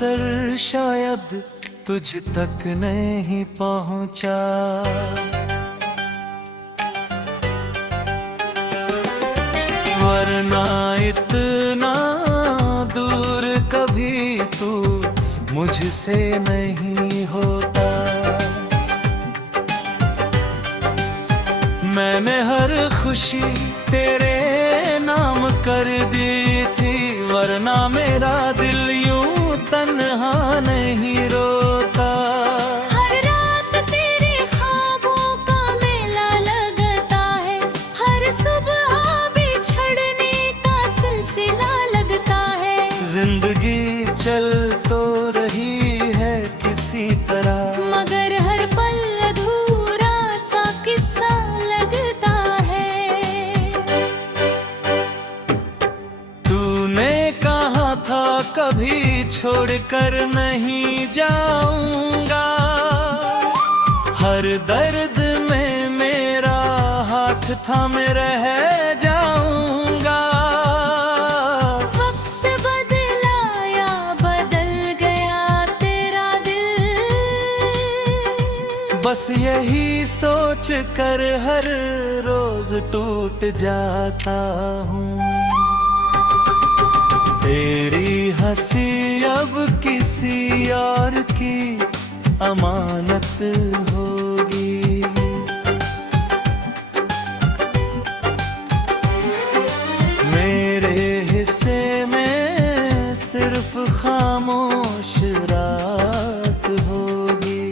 असर शायद तुझ तक नहीं पहुंचा। वरना इतना दूर कभी तू मुझसे नहीं होता। मैंने हर खुशी तेरे नाम कर दी थी, वरना मेरा दिल यूं तन्हा नहीं रोता। हर रात तेरे ख्वाबों का मेला लगता है, हर सुबह बिछड़ने का सिलसिला लगता है। जिंदगी चल तो रही है किसी तरह, मगर हर पल अधूरा सा किस्सा लगता है। तूने कहा था कभी छोड़कर नहीं जाऊंगा, हर दर्द में मेरा हाथ थामे रह जाऊंगा। वक्त बदला या बदल गया तेरा दिल, बस यही सोच कर हर रोज टूट जाता हूँ। तेरी हंसी अब किसी और की अमानत होगी। मेरे हिस्से में सिर्फ खामोश रात होगी।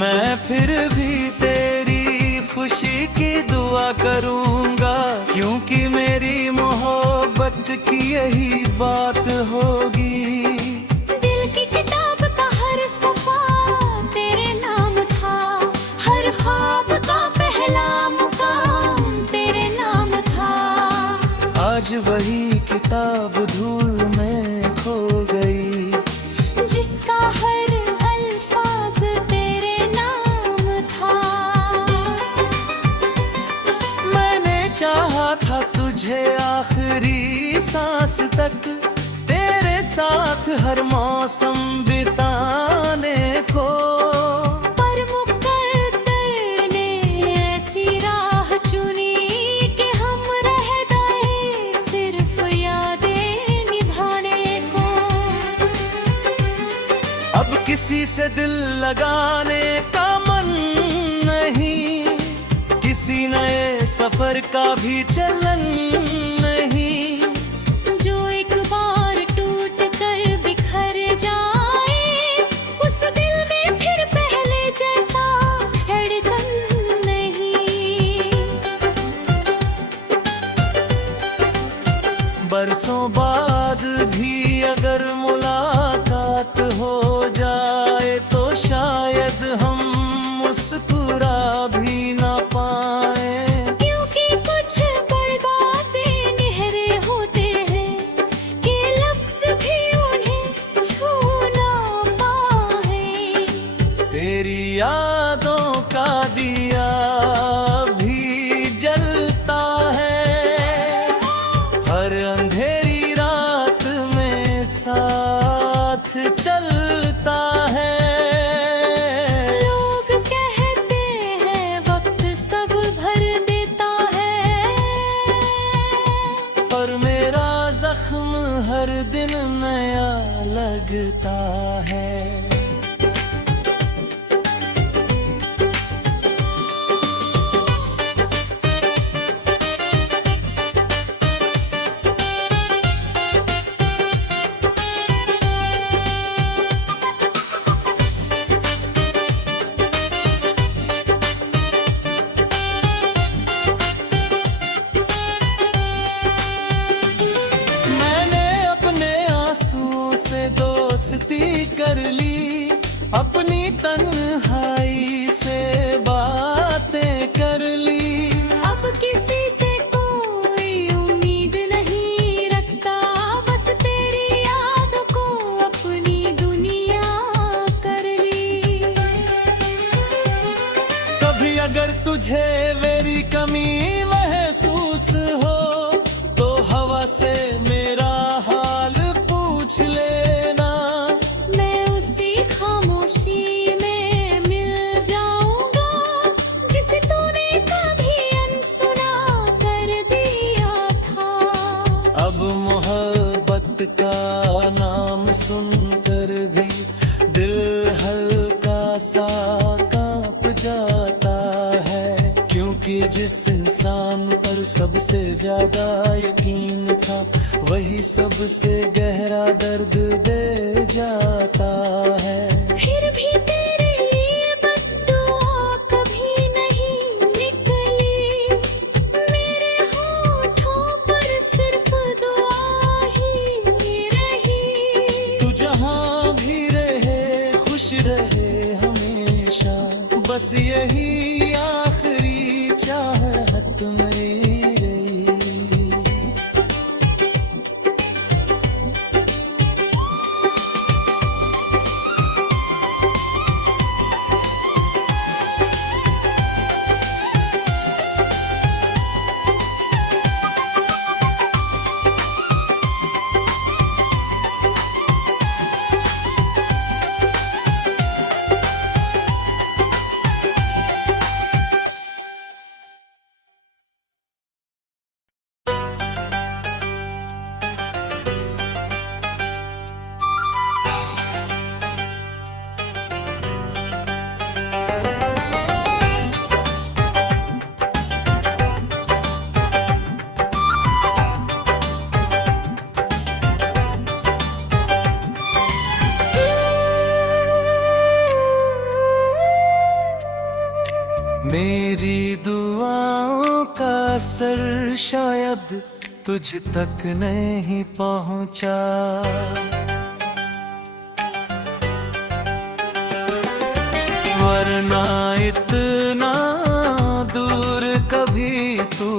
मैं फिर भी तेरी खुशी की दुआ करूंगा, क्योंकि मेरी मोहब्बत की यही बात होगी। दिल की किताब का हर सफा तेरे नाम था, हर ख्वाब का पहला मुकाम तेरे नाम था। आज वही किताब धूल में खो गई, जिसका हर अल्फाज तेरे नाम था। मैंने चाहा था तुझे आखिरी सांस तक, तेरे साथ हर मौसम बिताने को। पर मुकद्दर ने ऐसी राह चुनी कि हम रह गए सिर्फ यादें निभाने को। अब किसी से दिल लगाने का मन नहीं, किसी नए सफर का भी चलन नहीं। जो एक बार टूट कर बिखर जाए, उस दिल में फिर पहले जैसा धड़कन नहीं। बरसों बाद भी अगर मुलाकात हो जाए, तो शायद हम मुस्कुरा भी ना पाए। क्योंकि कुछ बर्बादें निहरे होते हैं कि लफ्ज भी उन्हें छू ना पाए। तेरी यादों का दिया भी जलता है, हर अंधेरी रात में साथ चलता है। लोग कहते हैं वक्त सब भर देता है, और मेरा जख्म हर दिन नया लगता है। दोस्ती कर ली, अपनी तन्हाई से बातें कर ली। अब किसी से कोई उम्मीद नहीं रखता, बस तेरी याद को अपनी दुनिया कर ली। कभी अगर तुझे मेरी कमी महसूस हो, तो हवा से मोहब्बत का नाम सुनकर भी दिल हल्का सा कांप जाता है, क्योंकि जिस इंसान पर सबसे ज्यादा यकीन था वही सबसे गहरा दर्द दे जाता है। फिर भी तेरे लिए बद्दुआ कभी नहीं निकली, मेरे होठों पर सिर्फ दुआ ही रही। तू जहाँ भी रहे खुश रहे हमेशा, बस यही आखिरी चाहत मेरी रही। मेरी दुआओं का असर शायद तुझ तक नहीं पहुंचा, वरना इतना दूर कभी तू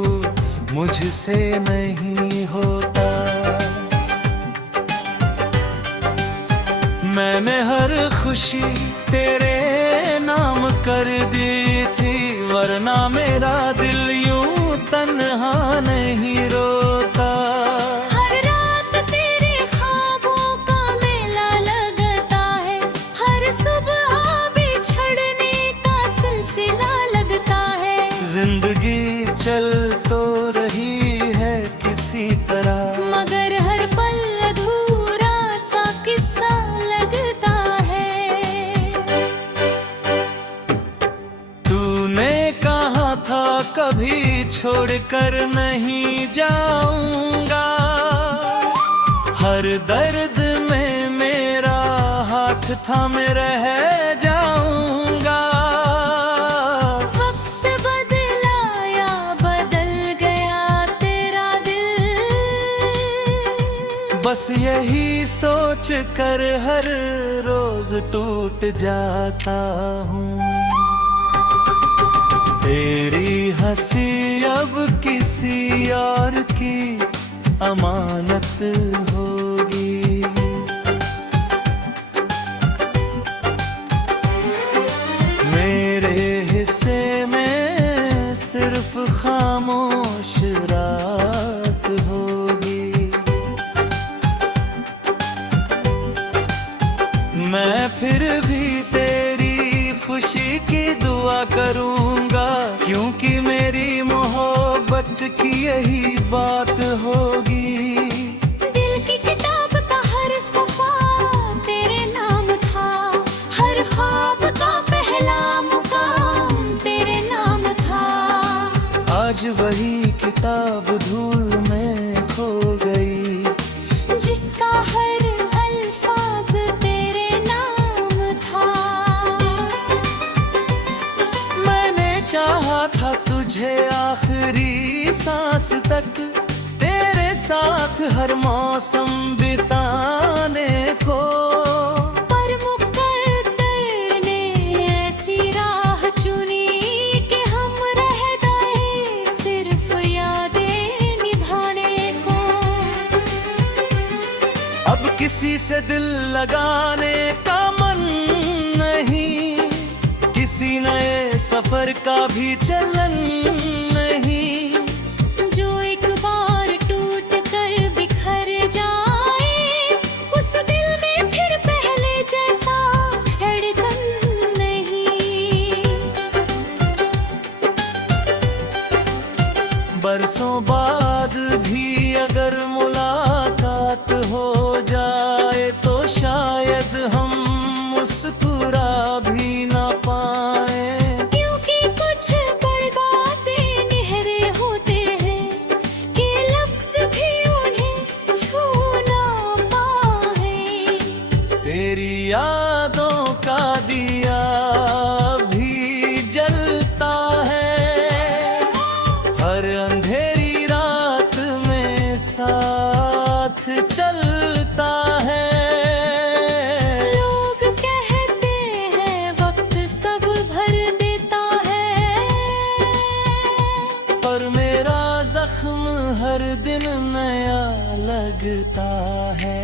मुझसे नहीं होता। मैंने हर खुशी तेरे नाम कर दी थी, वरना मेरा दिल यूं तन्हा नहीं रोता। हर रात तेरे ख्वाबों का मेला लगता है, हर सुबह बिछड़ने का सिलसिला लगता है। जिंदगी चल तो रही है किसी तरह, मगर हर पल अधूरा सा किस्सा लगता है। तूने कहा था कभी छोड़कर नहीं जाऊंगा, हर दर्द में मेरा हाथ थामे रह जाऊंगा। वक्त बदला या बदल गया तेरा दिल, बस यही सोच कर हर रोज टूट जाता हूँ। तेरी हंसी अब किसी और की अमानत होगी। मेरे हिस्से में सिर्फ खामोश रात होगी। मैं फिर भी तेरी खुशी की दुआ करूंगा, क्योंकि मेरी मोहब्बत की यही बात होगी। दिल की किताब का हर सफा तेरे नाम था, हर ख्वाब का पहला मुकाम तेरे नाम था। आज वही किताब धूल में खो गई, जिसका हर अल्फाज तेरे नाम था। मैंने चाहा था तुझे आखिरी सांस तक तेरे साथ हर मौसम बिताने को, पर मुकद्दर ने ऐसी राह चुनी कि हम रह गए सिर्फ यादें निभाने को। अब किसी से दिल लगाने का मन नहीं, किसी नए सफर का भी चलन नहीं। जो एक बार टूट कर बिखर जाए, उस दिल में फिर पहले जैसा धड़कन नहीं। बरसों बाद भी अगर मुलाकात हो लगता है।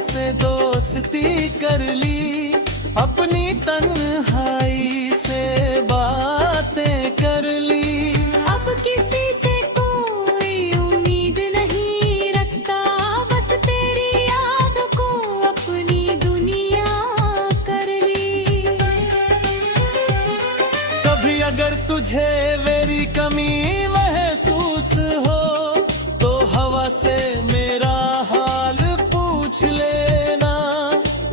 से दोस्ती कर ली, अपनी तन्हाई से बातें कर ली। अब किसी से कोई उम्मीद नहीं रखता, बस तेरी याद को अपनी दुनिया कर ली। कभी अगर तुझे मेरी कमी महसूस हो तो हवा से मेरा हाल पूछ लेना।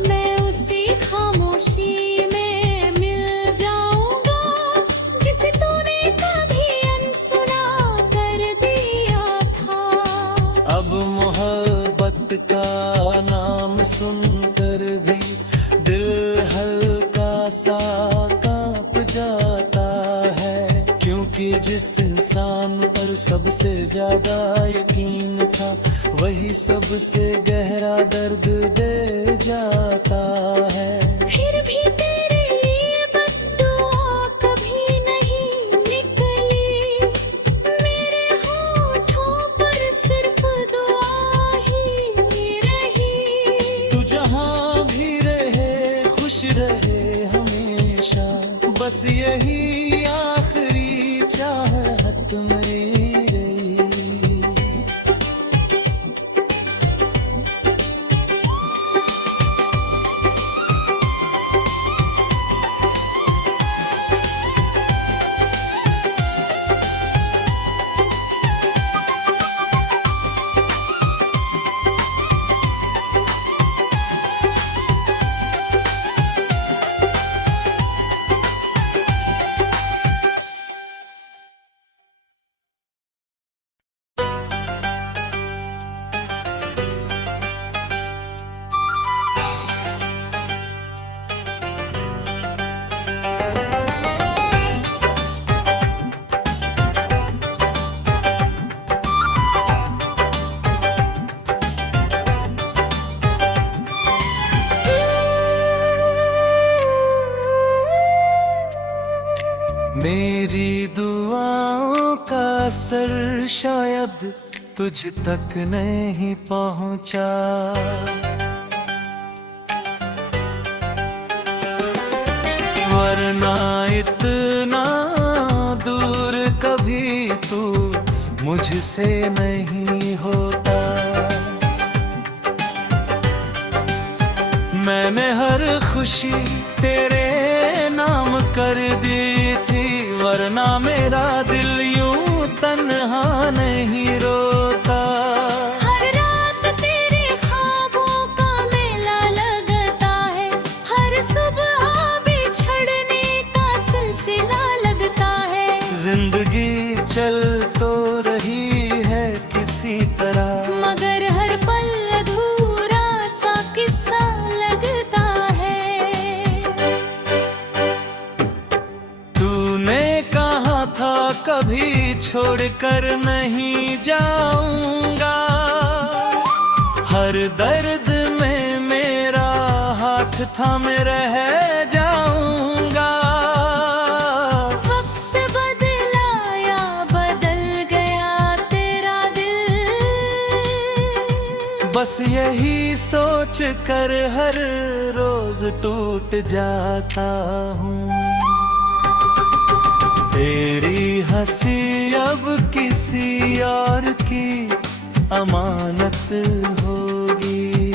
मैं उसी खामोशी में मिल जाऊंगा जिसे तूने कभी अनसुना कर दिया था। अब मोहब्बत का नाम सुनकर भी दिल हल्का सा कांप जाता है, क्योंकि जिस इंसान पर सबसे ज्यादा यकीन था वही सबसे गहरा दर्द दे जाता है। फिर भी तेरे लिए बद्दुआ कभी नहीं निकली, मेरे होठों पर सिर्फ दुआ ही रही। तू जहाँ भी रहे खुश रहे हमेशा, बस यही आखिरी चाहत मेरी रही। मेरी दुआओं का असर शायद तुझ तक नहीं पहुंचा, वरना इतना दूर कभी तू मुझसे नहीं होता। मैंने हर खुशी तेरे नाम कर दी थी, वरना मेरा दिल यूं तन्हा नहीं रोता। हर रात तेरे ख्वाबों का मेला लगता है, हर सुबह बिछड़ने का सिलसिला लगता है। जिंदगी चल तो रही है किसी तरह, मगर हर पल अधूरा सा किस्सा लगता है। तूने कहा था कभी छोड़कर नहीं जाऊंगा, हर दर्द में मेरा हाथ थामे रह जाऊंगा। वक्त बदला या बदल गया तेरा दिल, बस यही सोच कर हर रोज टूट जाता हूँ। तेरी हंसी अब किसी और की अमानत होगी।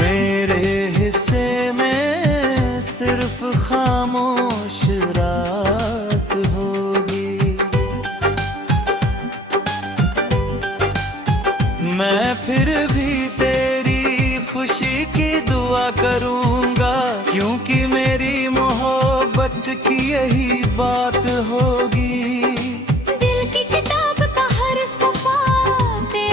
मेरे हिस्से में सिर्फ खामोश रात होगी। मैं फिर भी तेरी खुशी की दुआ करूंगा, क्योंकि मेरी मोहब्बत की यही बात होगी। दिल की किताब का हर सफा तेरे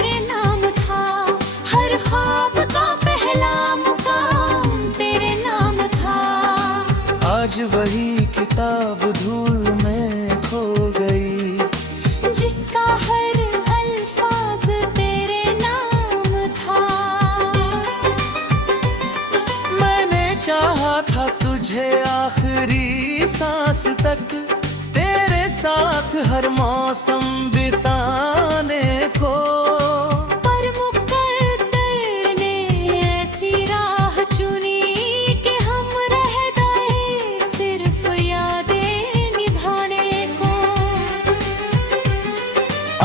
तुझे आखिरी सांस तक तेरे साथ हर मौसम बिताने को। पर मुकद्दर ने ऐसी राह चुनी कि हम रह गए सिर्फ यादें निभाने को।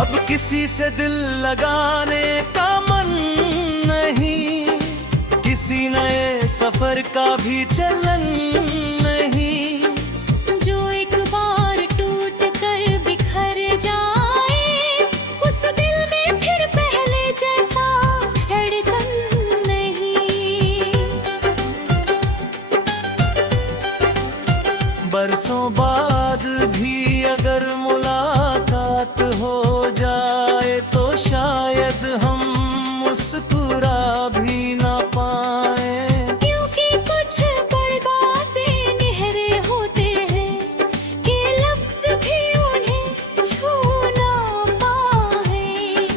अब किसी से दिल लगाने का मन नहीं, किसी नए सफर का भी चलन नहीं। जो एक बार टूट कर बिखर जाए, उस दिल में फिर पहले जैसा धड़कन नहीं। बरसों बाद भी अगर मुलाकात हो जाए तो शायद हम मुस्कुरा भी ना पाए। क्योंकि कुछ बड़ी बातें निहरे होते हैं कि लफ्ज़ भी उन्हें छू ना पाए।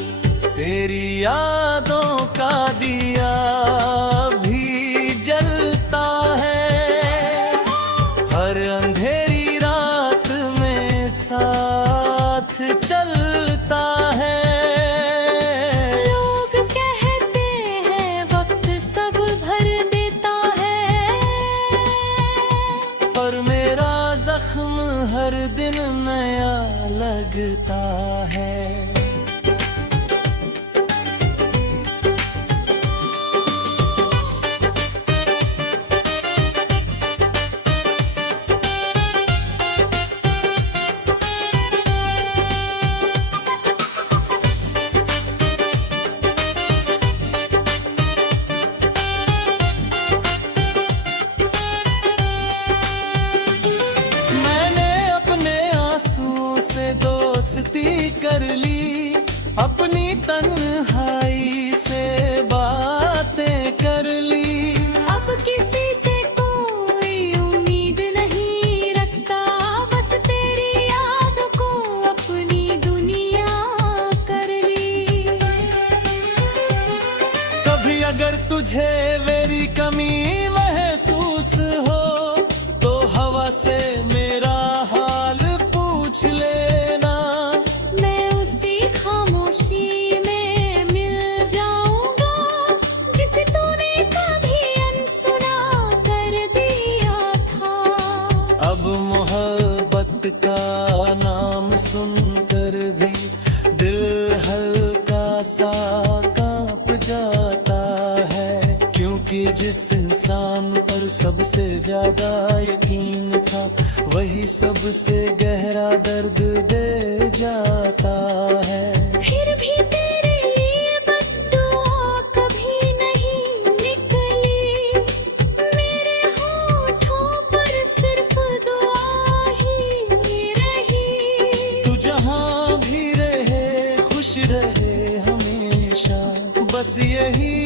तेरी यादों का दिया भी जलता है, हर अंधेरी रात में साथ चलता है। लोग कहते हैं वक्त सब भर देता है, पर मेरा जख्म हर दिन नया लगता है। मैंने अपने आंसुओं से दोस्ती कर ली, अपनी तन्हाई से बातें कर ली। अब किसी से कोई उम्मीद नहीं रखता, बस तेरी याद को अपनी दुनिया कर ली। कभी अगर तुझे मेरी कमी महसूस हो तो हवा से मेरा हाल पूछ लेना। मैं उसी खामोशी में मिल जाऊंगा जिसे तूने कभी अनसुना कर दिया था। अब मोहब्बत का नाम सुनकर भी दिल हल्का सा कांप जाता है। क्योंकि जिस इंसान पर सबसे ज्यादा यकीन था, वही सबसे गहरा दर्द दे जाता है। फिर भी तेरे लिए बद्दुआ कभी नहीं निकली, मेरे होठों पर सिर्फ दुआ ही रही। तू जहाँ भी रहे खुश रहे हमेशा, बस यही